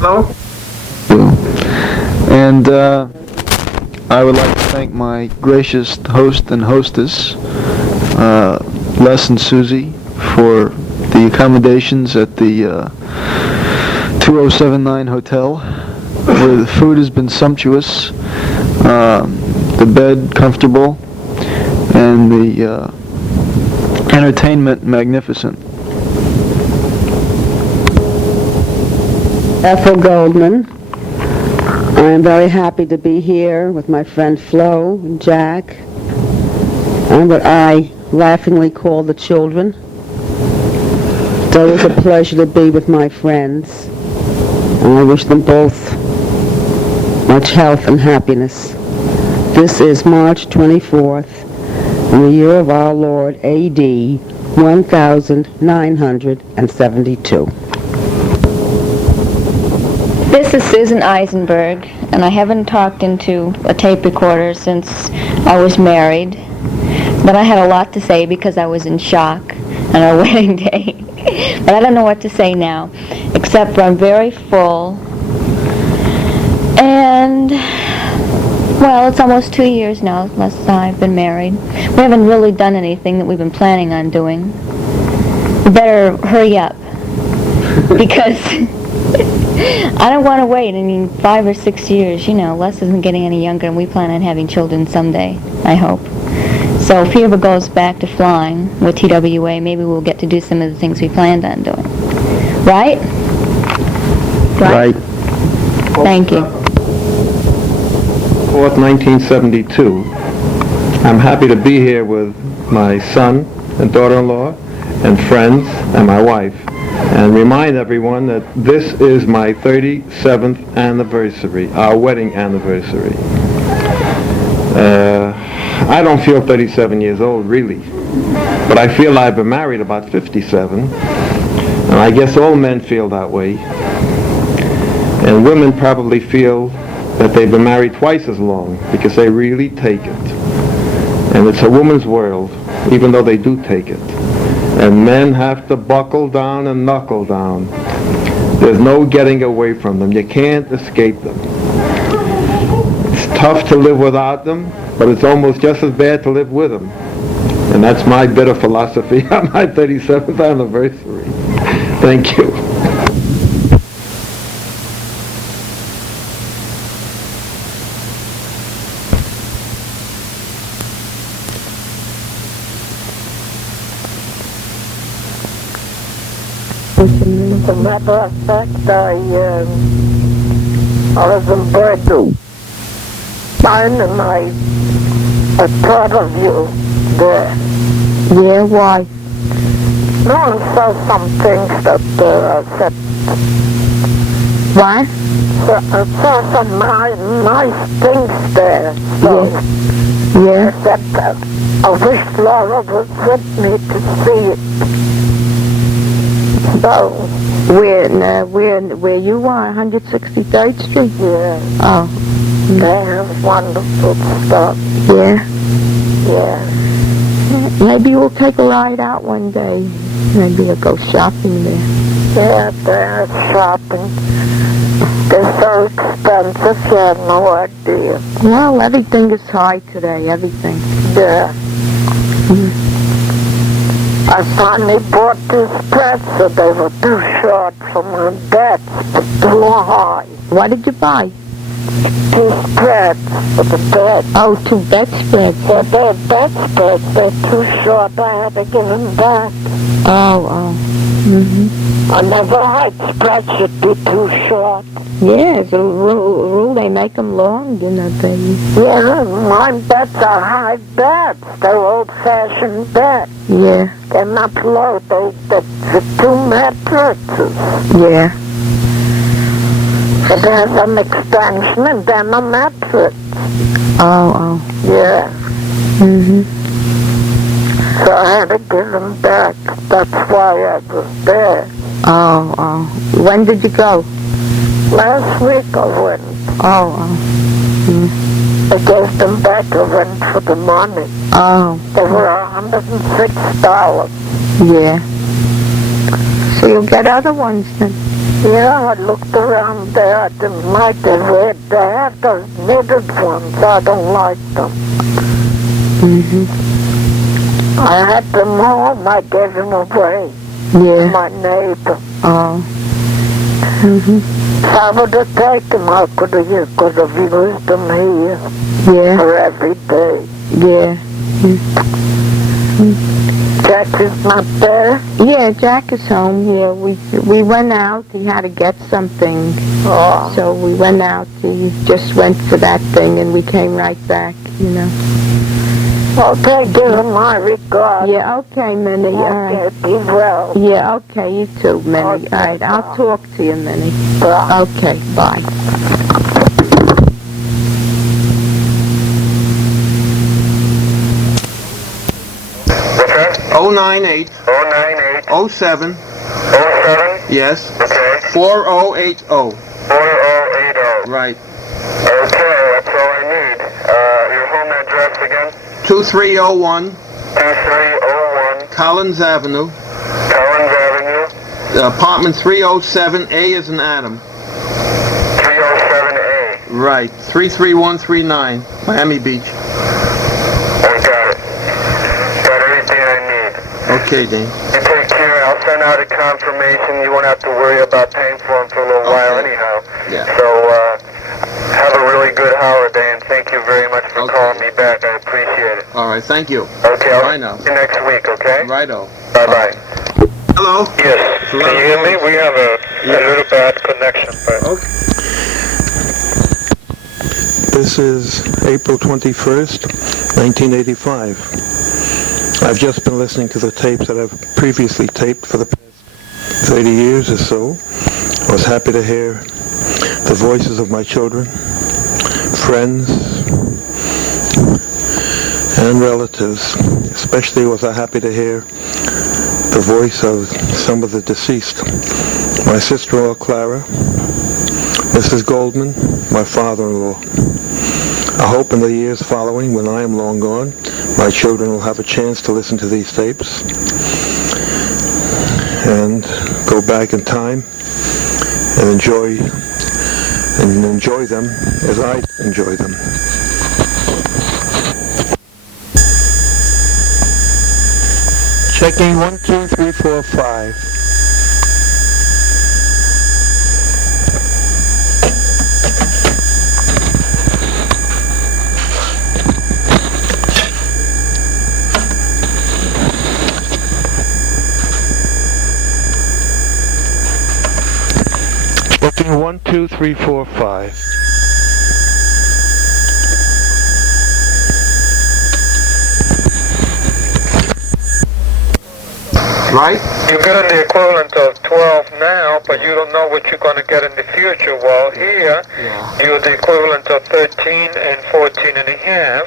Hello? And I would like to thank my gracious host and hostess, Les and Susie, for the accommodations at the 2079 Hotel, where the food has been sumptuous, the bed comfortable, and the entertainment magnificent. Ethel Goldman. I am very happy to be here with my friend Flo and Jack, and what I laughingly call the children. It's always a pleasure to be with my friends, and I wish them both much health and happiness. This is March 24th, in the year of our Lord, A.D. 1972. This is Susan Eisenberg, and I haven't talked into a tape recorder since I was married, but I had a lot to say because I was in shock on our wedding day. But I don't know what to say now, except for I'm very full, and, well, it's almost 2 years now, less than I've been married. We haven't really done anything that we've been planning on doing. We better hurry up, because I don't want to wait. I mean, 5 or 6 years, Les isn't getting any younger, and we plan on having children someday, I hope. So if he ever goes back to flying with TWA, maybe we'll get to do some of the things we planned on doing. Right? Right. Thank you. 4th, 1972. I'm happy to be here with my son and daughter-in-law and friends and my wife, and remind everyone that this is my 37th anniversary, our wedding anniversary. I don't feel 37 years old, really, but I feel I've been married about 57, and I guess all men feel that way. And women probably feel that they've been married twice as long because they really take it. And it's a woman's world, even though they do take it. And men have to buckle down and knuckle down. There's no getting away from them. You can't escape them. It's tough to live without them, but it's almost just as bad to live with them. And that's my bit of philosophy on my 37th anniversary. Thank you. As a matter of fact, I was in Berkeley, and I thought of you there. Yeah, why? No, I saw some things that said, What? I saw some nice things there. So Yeah. I said, I wish Laura was with me to see it. So, Where you are, 163rd Street? yeah, Oh, they have wonderful stuff. yeah. Yeah. Maybe we'll take a ride out one day. Maybe we'll go shopping there. Yeah, they're shopping. They're so expensive, you have no idea. Well, everything is high today, everything. Yeah. I finally bought these pretzel. They were too short for my beds, but too high. What did you buy? Two spreads for the bed. Oh, 2 bedspreads. Yeah, they're bedspreads. They're too short. I had to give them back. Oh. Mm-hmm. I never had spreads should be too short. Yeah, it's a rule. They make them long, they? Yeah, my beds are high beds. They're old-fashioned beds. Yeah. They're not low. They're 2 mattresses. Yeah. But there's an extension and then a mattress. Oh. Yeah. Mm-hmm. So I had to give them back. That's why I was there. Oh. When did you go? Last week I went. Oh. I gave them back. I went for the money. Oh. They were $106. Yeah. So you'll get other ones then. Yeah, I looked around there. I didn't like the red. They have those knitted ones. I don't like them. I had them home. I gave them away to Yeah. my neighbor. Oh. If I would have taken them, I could have used them here Yeah. for every day. Yeah. Jack is not there. Yeah, Jack is home. Yeah, we went out. He had to get something, Oh, so we went out. He just went for that thing, and we came right back. You know. okay, give him my regards. Yeah. Okay, Minnie. All right. Okay, be well. Yeah. Okay. You too, Minnie. Okay, All right. I'll talk to you, Minnie. Bye. Okay. Bye. What's that? 098 098 07 07? yes Okay. 4080. 4080. Right. Okay, that's all I need. Your home address again? 2301 2301 Collins Avenue, Collins Avenue, apartment 307. A is in Adam. 307A. Right. 33139 Miami Beach. I got it. Got everything I need. Okay, Dean. You take care. I'll send out a confirmation. You won't have to worry about paying for them for a little while Okay. anyhow. Yeah. So, have a really good holiday, and thank you very much for Okay. calling me back. I appreciate it. All right. Thank you. Okay, I'll Bye see now. you next week, okay? Righto. Bye-bye. Hello. Yes. Can you hear me? We have a little bad connection, but... Okay. This is April 21st, 1985. I've just been listening to the tapes that I've previously taped for the past 30 years or so. I was happy to hear the voices of my children, friends, and relatives. Especially was I happy to hear the voice of some of the deceased. My sister-in-law Clara, Mrs. Goldman, my father-in-law. I hope in the years following, when I am long gone, my children will have a chance to listen to these tapes and go back in time and enjoy them as I enjoy them. Checking 1, 2, 3, 4, 5. Checking 1, 2, 3, 4, 5. Right? You're getting the equivalent of 12 now, but you don't know what you're going to get in the future. Well, here, you're the equivalent of 13 and 14 and a half,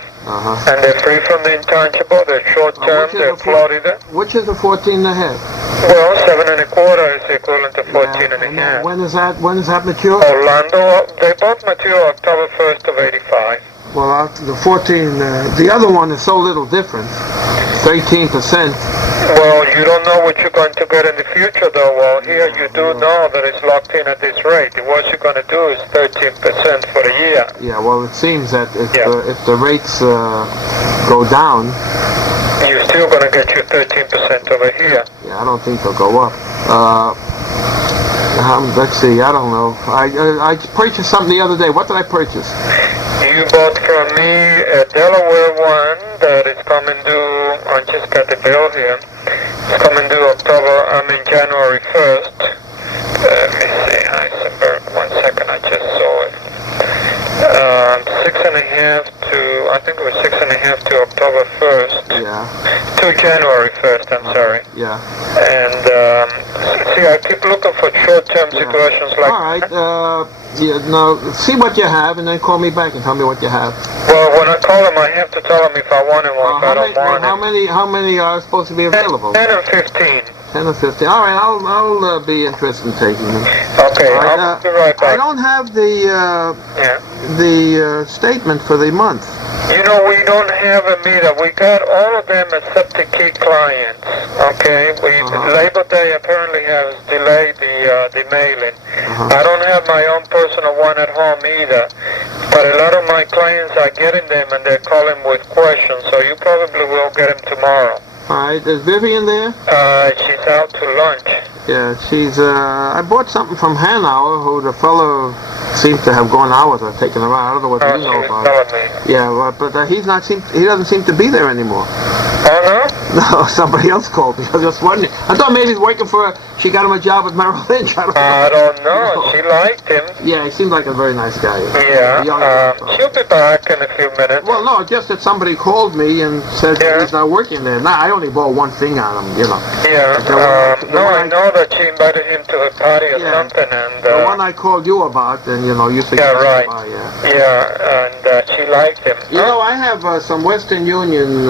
and they're free from the intangible, they're short-term, they're floated. Which is the 14 and a half? Well, 7 and a quarter is the equivalent of 14 and a half. When is that mature? Orlando, they both mature October 1st of 85. Well, the 14, the other one is so little different, 13%. Well, you don't know what you're going to get in the future, though. Well, here you do know that it's locked in at this rate. What you're going to do is 13% for the year. Yeah, well, it seems that if the rates go down, you're still going to get your 13% over here. Yeah, I don't think they'll go up. Let's see, I don't know. I purchased something the other day. What did I purchase? You bought from me a Delaware one that is coming due. I just got the bill here. It's coming due January 1st. Let me see, Heisenberg. 1 second, I just saw it. 6.5 to, I think it was 6.5 to October 1st. Yeah. To January 1st, I'm sorry. Yeah. And, see, I keep looking for short-term situations like... All right, now, see what you have, and then call me back and tell me what you have. Well, when I call him, I have to tell him if I want him or if I don't want him. How many are supposed to be available? 10 and 15. 10 or 15. All right, I'll be interested in taking them. Okay, I'll be right back. I don't have the statement for the month. You know, we don't have a meter. We got all of them except the key clients. Okay, Labor Day apparently has delayed the mailing. I don't have my own personal one at home either, but a lot of my clients are getting them and they're calling with questions. So you probably will get them tomorrow. All right, is Vivian there? She's out to lunch. Yeah, she's, I bought something from Hanauer, who the fellow seems to have gone out with her, taken her out. I don't know what you know about it. Telling me. Yeah, but he doesn't seem to be there anymore. Oh, no? No, somebody else called me. I was just wondering. I thought maybe he's working for, she got him a job at Merrill Lynch. I don't know. She liked him. Yeah, he seemed like a very nice guy. Yeah, she'll be back in a few minutes. Well, no, just that somebody called me and said he's not working there. Now, I only bought one thing on him, you know. Yeah, I know that she invited him to a party or something, and... the one I called you about, and, you know, you think... Yeah, right. Yeah, and she liked him. You know, I have some Western Union,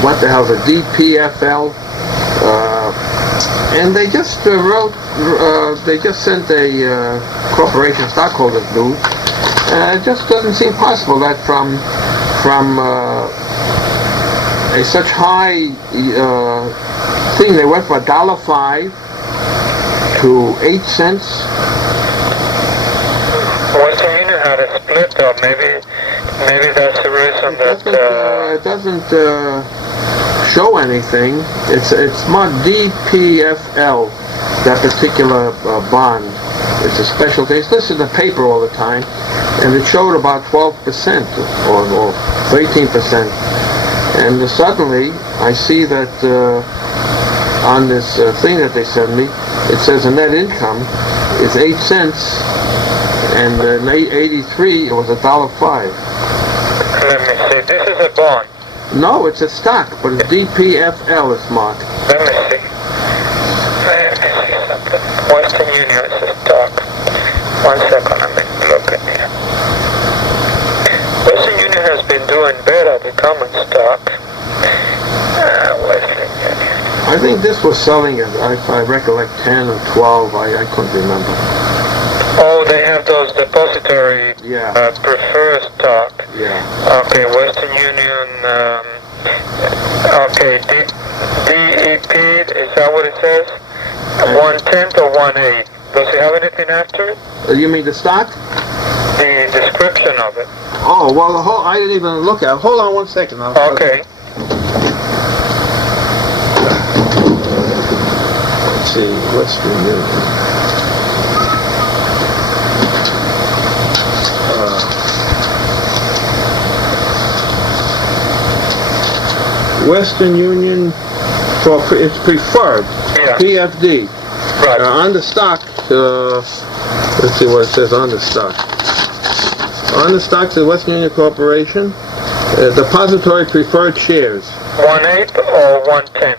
what the hell's a DPFL, and they just they just sent a corporation stockholders news. It just doesn't seem possible that from a such high thing, they went from $1.05 to 8 cents. Western Union had a split, though. Maybe that's the reason it doesn't show anything. It's marked DPFL, that particular bond. It's a special thing. It's listed in the paper all the time, and it showed about 12% or 18%. And suddenly, I see that on this thing that they sent me, it says the net income is 8 cents, and in 83 it was $1.05. Let me see. This is a bond. No, it's a stock, but it's DPFL is marked. Let me see. Something. Western Union is a stock. 1 second, let me look at here. Western Union has been doing better, becoming stock. Western Union. I think this was selling at, if I recollect, 10 or 12. I couldn't remember. Oh, they have those depository preferred stock. Yeah. Okay, Western Union. Okay, DEP, is that what it says? 1/10 or 1/8? Does it have anything after it? You mean the stock? The description of it. Oh, well, I didn't even look at it. Hold on 1 second. Okay. Let's see, Western Union. Western Union, it's preferred, PFD. Right. On the stock, let's see what it says on the stock. On the stocks of Western Union Corporation, depository preferred shares. 1/8 or 1/10?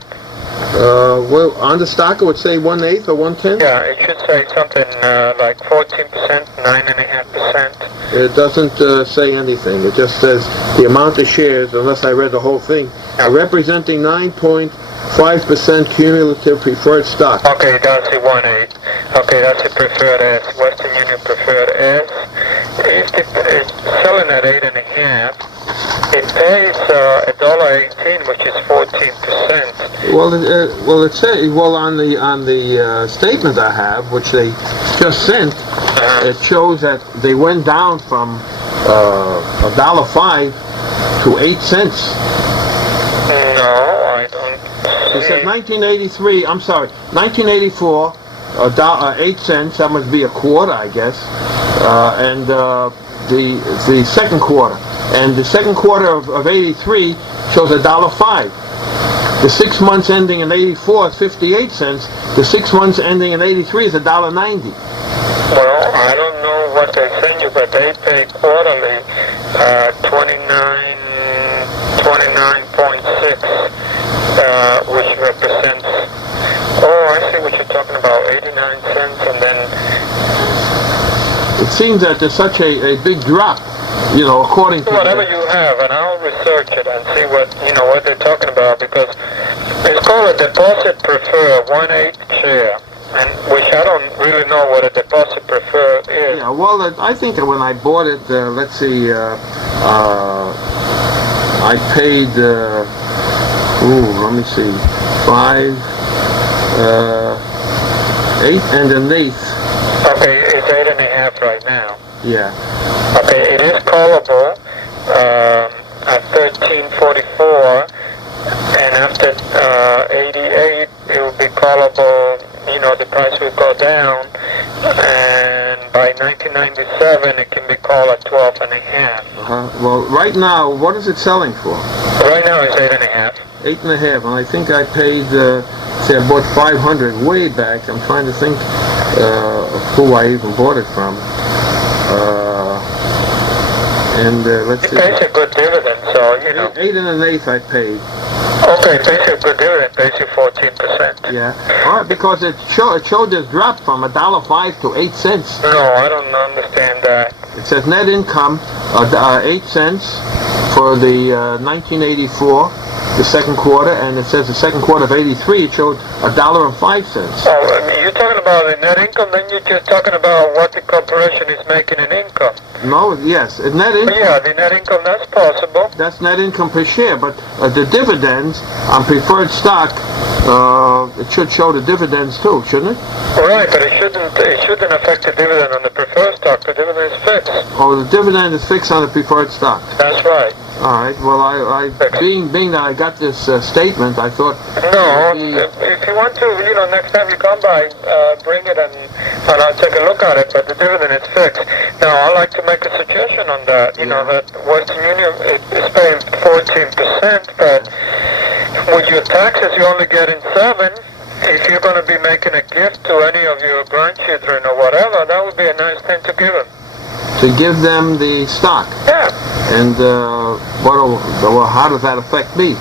Well, on the stock it would say 1/8 or 1/10? Yeah, it should say something like 14%, 9.5%. It doesn't say anything. It just says the amount of shares, unless I read the whole thing, representing 9.5% cumulative preferred stock. Okay, that's the 1/8. Okay, that's the preferred S. Western Union preferred S. If it's selling at 8.5, it pays $1.18, which is 14%. Well, it says on the statement I have, which they just sent, it shows that they went down from $1.05 to 8 cents. No, I don't. It says 1983. I'm sorry, 1984. 8 cents. That must be a quarter, I guess. And the second quarter. And the second quarter of 83 shows $1.05. The 6 months ending in 84 is 58 cents. The 6 months ending in 83 is $1.90. Well, I don't know what they send you, but they pay quarterly 29.6, which represents. Oh, I see what you're talking about. 89 cents, and then. It seems that there's such a big drop. You know, according to whatever you have, and I'll research it and see what they're talking about, because it's called a deposit preferred 1/8 share. and which I don't really know what a deposit preferred is. Yeah, well, I think that when I bought it, let's see, I paid, let me see, 5, 8 and an eighth. Okay, it's 8.5 right now. Yeah. Okay, it is callable at 13.44, and after 88, it will be callable. You know, the price will go down, and by 1997, it can be called at 12.5. Well, right now, what is it selling for? Right now, it's 8.5. 8.5, and I think I paid, say I bought 500 way back. I'm trying to think of who I even bought it from. Let's It see. pays a good dividend, so, you know. 8 and an eighth I paid. Okay, it pays a good dividend, pays you 14%. Yeah. All right, because it showed this drop from $1.05 to 8 cents. No, I don't understand that. It says net income 8 cents for the 1984, the second quarter, and it says the second quarter of 83 it showed $1.05. Oh, I mean, you're talking about the net income, then you're just talking about what the corporation is making in income. No, yes, net income. Yeah, the net income, that's possible. That's net income per share, but the dividends on preferred stock, it should show the dividends too, shouldn't it? Right, but it shouldn't affect the dividend on the preferred stock. The dividend is fixed. Oh, the dividend is fixed on the preferred stock. That's right. All right. Well, being that I got this statement, I thought. No, if you want to, you know, next time you come by, bring it and I'll take a look at it. But the dividend is fixed. Now, I'd like to make a suggestion on that. You know, that Western Union is paying 14%, but with your taxes, you're only getting 7%. If you're going to be making a gift to any of your grandchildren or whatever, that would be a nice thing to give them. To give them the stock. Yeah. And how does that affect me?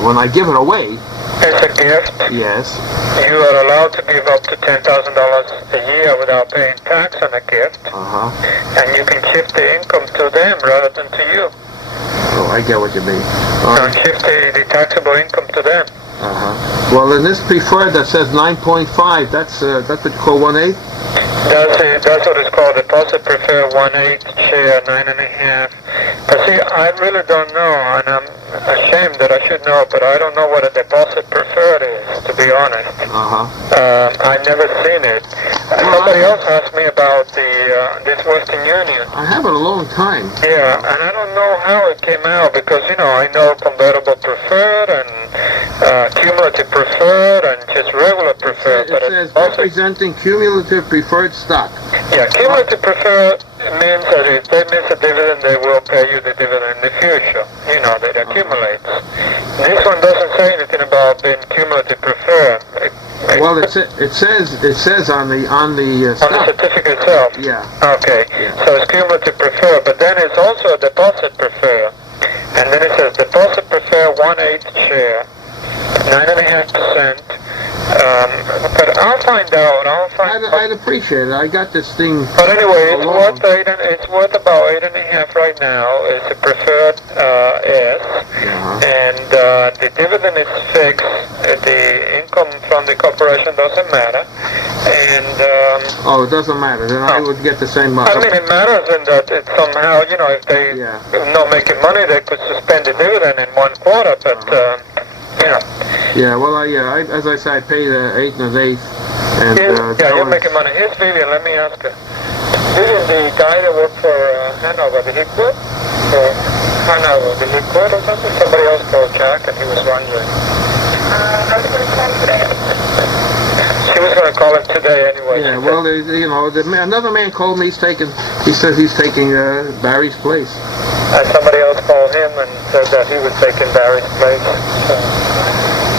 When I give it away. It's a gift. Yes. You are allowed to give up to $10,000 a year without paying tax on a gift. And you can shift the income to them rather than to you. Oh, I get what you mean. So shift the taxable income to them. Well, in this preferred that says 9.5, that's what you call 1/8? That's what it's called, deposit preferred 1/8 share, 9.5. But see, I really don't know, and I'm ashamed that I should know, but I don't know what a deposit preferred is, to be honest. I've never seen it. Somebody else asked me about this Western Union. I have it a long time. Yeah, and I don't know how it came out, because, you know, I know convertible preferred and cumulative preferred and just regular preferred. It says representing cumulative preferred stock. Yeah, cumulative preferred means that if they miss a dividend, they will pay you the dividend in the future. You know, that accumulates. This one doesn't say anything about being cumulative preferred. Well, it says on the on the stock. certificate itself. Yeah. Okay. Yeah. So it's cumulative preferred, but then it's also a deposit preferred, and then it says deposit preferred 1/8 share, 9.5%. But I'll find out. I'd appreciate it. I got this thing. But anyway, it's worth about 8.5 right now. It's a preferred S, and the dividend is fixed. The income from the corporation doesn't matter, and it doesn't matter. Then I would get the same money. I mean, it matters in that it somehow, you know, if they not making money, they could suspend the dividend in 1 quarter, but you know. Yeah, well, as I say, I paid 8 1/8. And, you're making money. Here's Vivian, let me ask her. Vivian, the guy that worked for Hanover, did he quit? For Hanover, did he quit or something? Somebody else called Jack and he was wondering. I was going to call him today. She was going to call him today anyway. Yeah, well, you know, another man called me. He says he's taking Barry's place. And somebody else called him and said that he was taking Barry's place.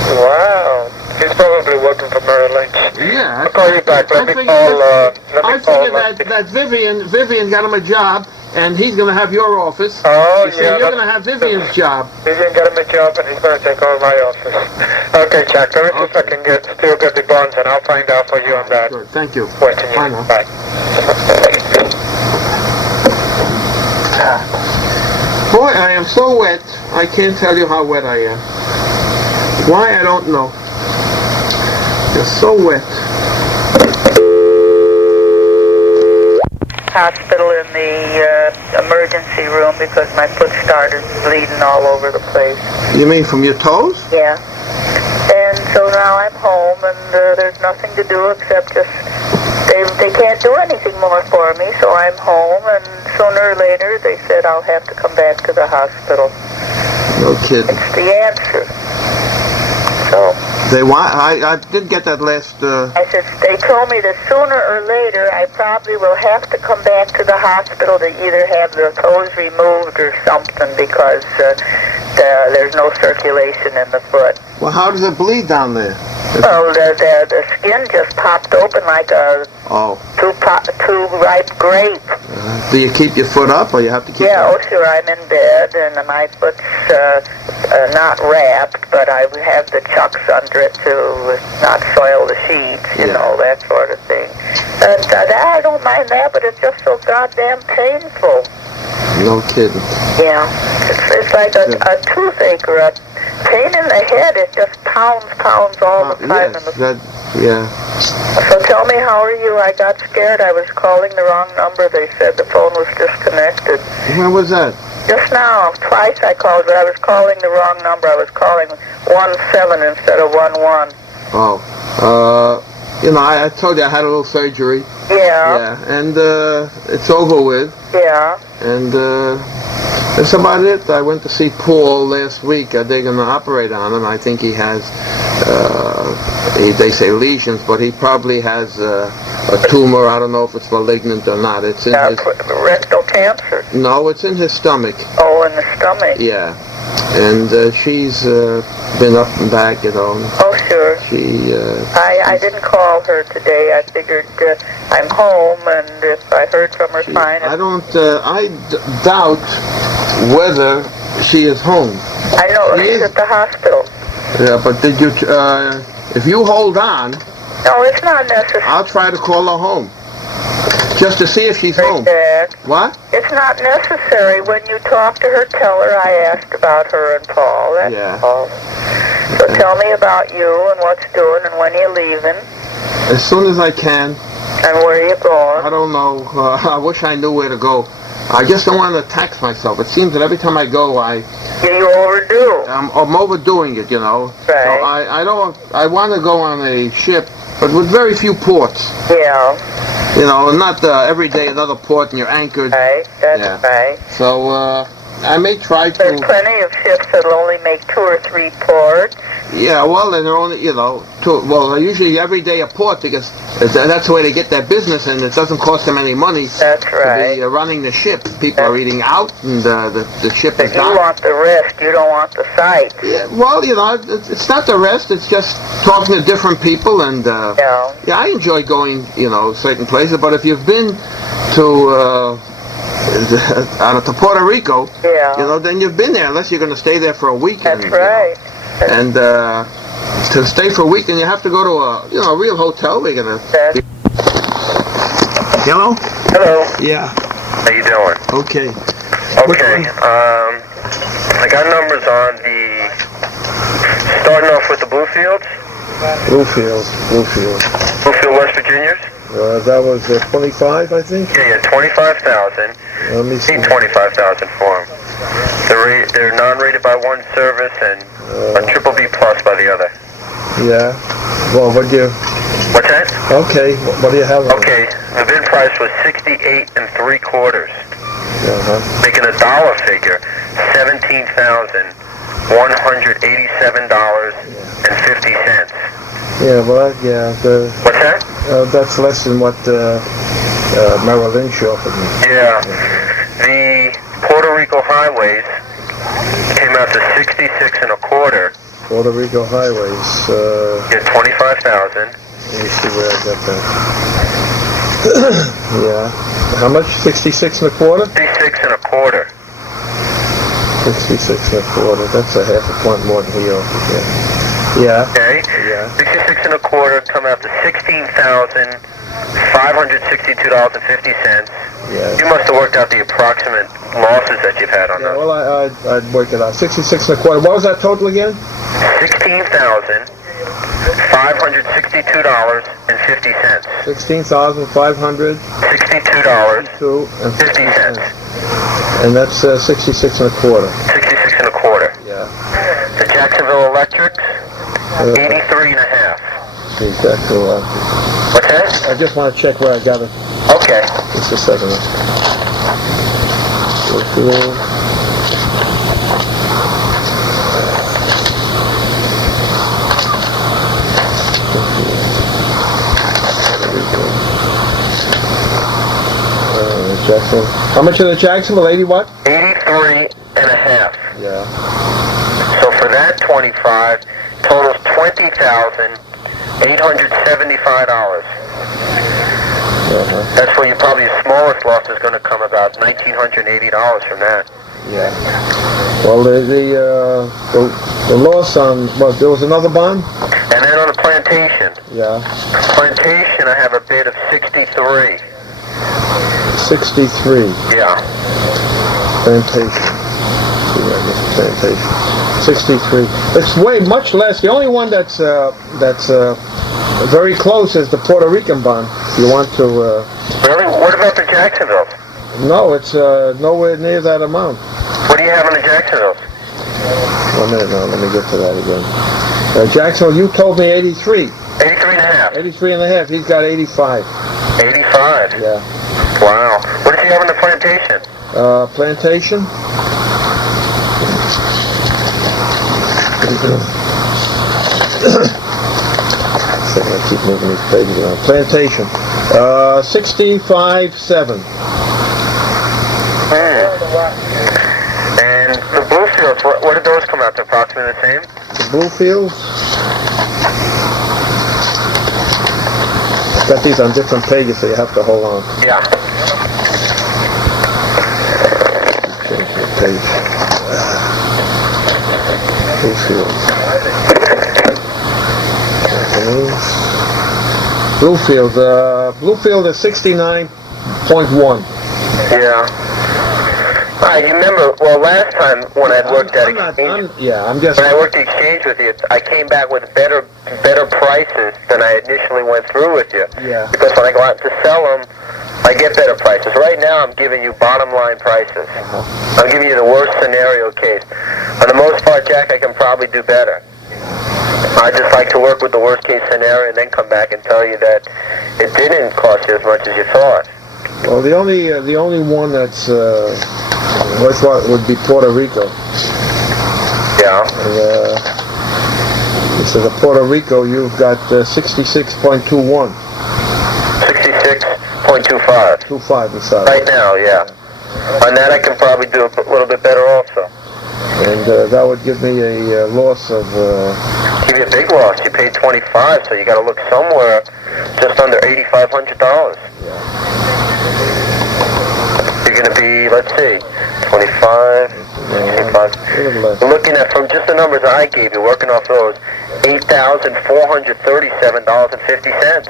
Wow. He's probably working for Merrill Lynch. Yeah. I'll call you back. Let me call that Vivian got him a job, and he's going to have your office. Oh, he said you're going to have Vivian's job. Vivian got him a job, and he's going to take over my office. Okay, Jack, let me see if I can still get the bonds, and I'll find out for you on that. Good. Thank you. Western Bye Union. now. Bye. Boy, I am so wet. I can't tell you how wet I am. Why, I don't know. Just so wet. Hospital in the emergency room because my foot started bleeding all over the place. You mean from your toes? Yeah. And so now I'm home, and there's nothing to do except just they can't do anything more for me, so I'm home, and sooner or later they said I'll have to come back to the hospital. No kidding. It's the answer. So They want. I did get that last. I said they told me that sooner or later I probably will have to come back to the hospital to either have the toes removed or something because there's no circulation in the foot. Well, how does it bleed down there? Oh, the skin just popped open like a too ripe grape. Do you keep your foot up, or you have to keep? Yeah, oh sure, I'm in bed and my foot's not wrapped, but I have the chucks under it to not soil the sheets, you know, that sort of thing. I don't mind that, but it's just so goddamn painful. No kidding. Yeah, it's like a toothache or a pain in the head. It just pounds all the time. So tell me, how are you? I got scared. I was calling the wrong number. They said the phone was disconnected. When was that? Just now. Twice I called, but I was calling the wrong number. I was calling 17 instead of 11. Oh. You know, I told you I had a little surgery. Yeah. Yeah, and it's over with. Yeah. And that's about it. I went to see Paul last week. They're going to operate on him. I think he has, they say lesions, but he probably has a tumor. I don't know if it's malignant or not. It's in his... rectal cancer? No, it's in his stomach. Oh, in the stomach? Yeah. And she's been up and back, you know. Oh, sure. I didn't call her today. I figured I'm home, and if I heard from her, fine. I doubt whether she is home. I know, she's at the hospital. Yeah, but did you, if you hold on... No, it's not necessary. I'll try to call her home. Just to see if she's home. Dad. What? It's not necessary. When you talk to her, tell her I asked about her and Paul. That's all. So tell me about you and what's doing and when you're leaving. As soon as I can. And where are you going? I don't know. I wish I knew where to go. I just don't want to tax myself. It seems that every time I go, you overdo. I'm overdoing it, you know. Right. So I want to go on a ship, but with very few ports. Yeah. You know, not every day another port and you're anchored. Right, that's right. So I may try to... There's plenty of ships that'll only make 2 or 3 ports. Yeah, well, and they're only, you know, usually every day a port because that's the way they get their business and it doesn't cost them any money. That's right. To be running the ship. People are eating out and the ship is down. You want the rest, you don't want the sights. Yeah, well, you know, it's not the rest, it's just talking to different people and, yeah, I enjoy going, you know, certain places, but if you've been to, to Puerto Rico, you know, then you've been there unless you're going to stay there for a weekend. That's right. And to stay for a week, then you have to go to a real hotel. They're gonna. Hello. Hello. Yeah. How you doing? Okay. Okay. I got numbers on the. Starting off with the Bluefields. Bluefield, West Virginias. That was 25, I think. Yeah, 25,000. Let me see. 25,000 for them. They're non-rated by one service and a triple B plus by the other. Yeah. Well, What's that? Okay. What do you have? Okay. The bid price was 68 3/4. Making a dollar figure, $17,187.50. Yeah. Well, What's that? That's less than what Merrill Lynch offered me. Yeah. The Puerto Rico highways came out to 66 1/4. Puerto Rico highways. Yeah, 25,000. Let me see where I got that. Yeah. How much? 66 1/4? 66 1/4. 66 1/4. That's a half a point more than he offered. Yeah. Okay. Yeah. 66 1/4 come out to $16,562.50. Yeah. You must have worked out the approximate losses that you've had on those. Well, I'd work it out. 66 1/4. What was that total again? $16,562.50. $16,500. $62.50. And that's 66 and a quarter. 66 and a quarter. Yeah. The Jacksonville Electrics, 83 and a half. Exactly. What's that? I just want to check where I got it. Okay. Just a second. Jacksonville. How much are the Jacksonville? 80 what? 83 and a half. Yeah. So for that 25, totals $20,875. That's where probably your smallest loss is going to come, about $1,980 from that. Yeah. Well, the loss on, what, there was another bond? And then on the Plantation. Yeah. Plantation, I have a bid of 63. 63. Yeah. Plantation. 63. It's way much less. The only one that's very close is the Puerto Rican bond. If you want to. Really? What about the Jacksonville? No, it's nowhere near that amount. What do you have on the Jacksonville? 1 minute now. Let me get to that again. Jacksonville, you told me 83. 83 and a half. 83 and a half. He's got 85. 85. Yeah. Wow. What does he have on the Plantation? Plantation. I keep moving these pages around. Plantation. 65.7. And the Bluefields, what did those come out to? Approximately the same? The Bluefields. I've got these on different pages, so you have to hold on. Yeah. Page. Bluefields. Bluefield is 69.1. Yeah. All right, you remember, well, last time when I worked at Exchange, when I worked the Exchange with you, I came back with better prices than I initially went through with you. Yeah. Because when I go out to sell them, I get better prices. Right now, I'm giving you bottom line prices. I'm giving you the worst scenario case. For the most part, Jack, I can probably do better. I just like to work with the worst case scenario and then come back and tell you that it didn't cost you as much as you thought. Well, the only one that's what would be Puerto Rico. Yeah. So the Puerto Rico, you've got 66.21. 66.25. 25 inside. Right now, yeah. On that, I can probably do a little bit better also. And that would give me a loss of. Give you a big loss. You paid 25, so you got to look somewhere just under $8,500. You're going to be, let's see, 25, 25. We're looking at, from just the numbers I gave you, working off those, $8,437.50.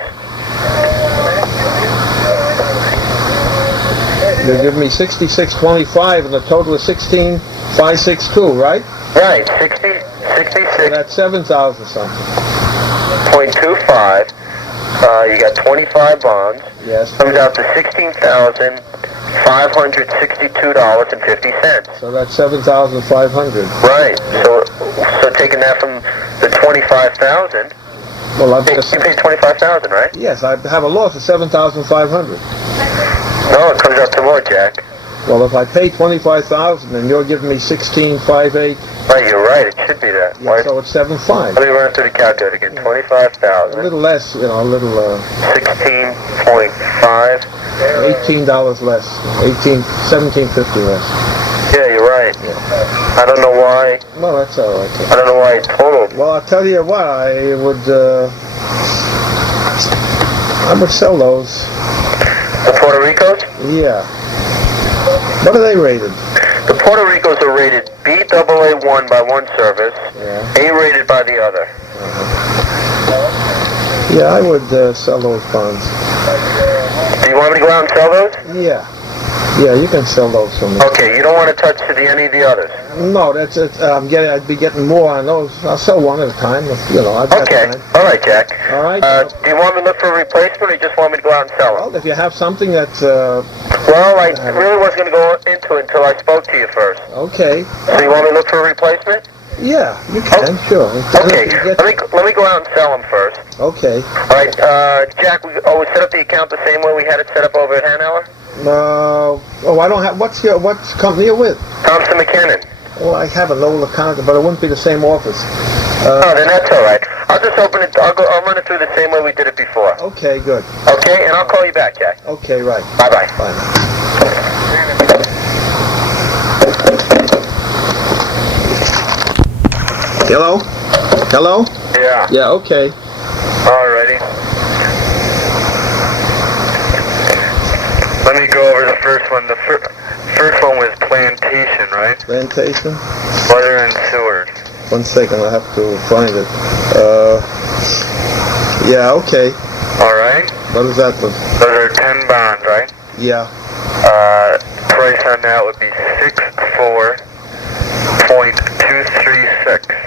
You give me 66.25, and the total is 16,562, right? Right, 66. And that's 7,000 something. 0.25. You got 25 bonds. Yes. Comes out to $16,562.50. So that's 7,500. Right. So taking that from the 25,000. Well, You paid 25,000, right? Yes, I have a loss of 7,500. No, it comes out to more, Jack. Well, if I pay 25,000 and you're giving me 16,580, Right, you're right. It should be that. yeah, so it's 7,500. Let me run through the calculator again. 25,000. A little less, a little. 16.5. $18 less. 17.50 less. Yeah, you're right. Yeah. I don't know why. Well, that's all right. I don't know why it totaled. Well, I'll tell you what, I would sell those. The Puerto Ricos? Yeah. What are they rated? The Puerto Ricos are rated BAA1 by one service, Yeah. A-rated by the other. Yeah, I would sell those bonds. Do you want me to go out and sell those? Yeah. Yeah, you can sell those for me. Okay, you don't want to touch any of the others. No, that's it. I'd be getting more on those. I'll sell one at a time. You know, I've got Okay, time. all right, Jack. All right. Do you want me to look for a replacement, or you just want me to go out and sell them? Well, if you have something that's Well, I really wasn't going to go into it until I spoke to you first. okay. So you want me to look for a replacement? Yeah, you can. Sure. Okay, let me go out and sell them first. Okay. All right, Jack, we set up the account the same way we had it set up over at Hanauer? I don't have. What's company you're with? Thompson McKinnon. Well, I have an old account, but it wouldn't be the same office. Oh, then that's all right. I'll just open it. I'll run it through the same way we did it before. Okay, good. Okay, and I'll call you back, Jack. Okay, right. Bye-bye. Bye now. Hello? Hello? Yeah. Yeah, okay. Alrighty. Let me go over the first one. The first one was plantation, right? Plantation? Water and sewers. 1 second, I have to find it. Yeah, okay. Alright. What is that? Those are 10 bonds, right? Yeah. Price on that would be 64.236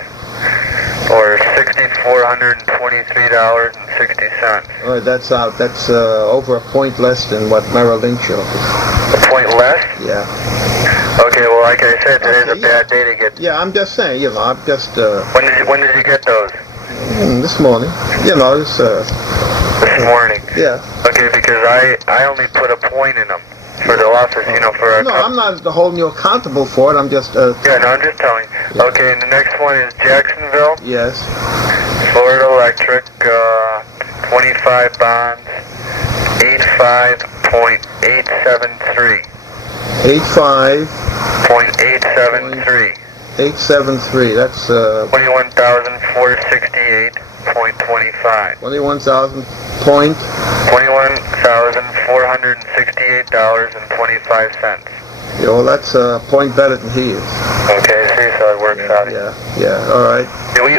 or $6,423.60. All right, that's out. That's over a point less than what Merrill Lynch offers. A point less? Yeah. Okay, well, like I said, today's Okay, a bad day to get. Yeah, I'm just saying, you know, I'm just, When did you get those? this morning. You know, it's, This morning. yeah. Okay, because I only put a point in them for the office, you know, for our No, I'm not holding you accountable for it. I'm just, Yeah, no, I'm just telling you. Yeah. Okay, and the next one is Jacksonville, yes. Florida Electric, 25 bonds, 85.873. 85.873. 0.873. That's, 21,468.25. 21,000 point. $21,468.25. Yeah, well, that's a point better than he is. Okay, see, so it works out. Yeah, all right. Yeah, we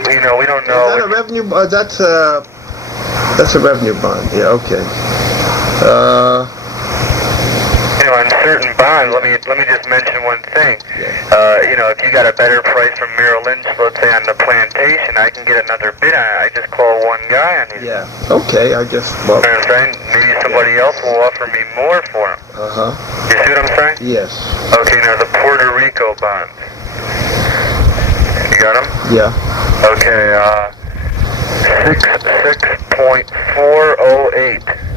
don't Is know. that a revenue, that's a revenue bond. Yeah, okay. You know, on certain bonds, let me just mention one thing. You know, if you got a better price from Merrill Lynch, let's say on the plantation, I can get another bid on it. I just call one guy on these. Yeah. Okay, I just, well, You know what I'm saying? Maybe somebody else will offer me more for them. uh-huh. You see what I'm saying? Yes. Okay, now the Puerto Rico bonds. You got them? Yeah. Okay, 66.408.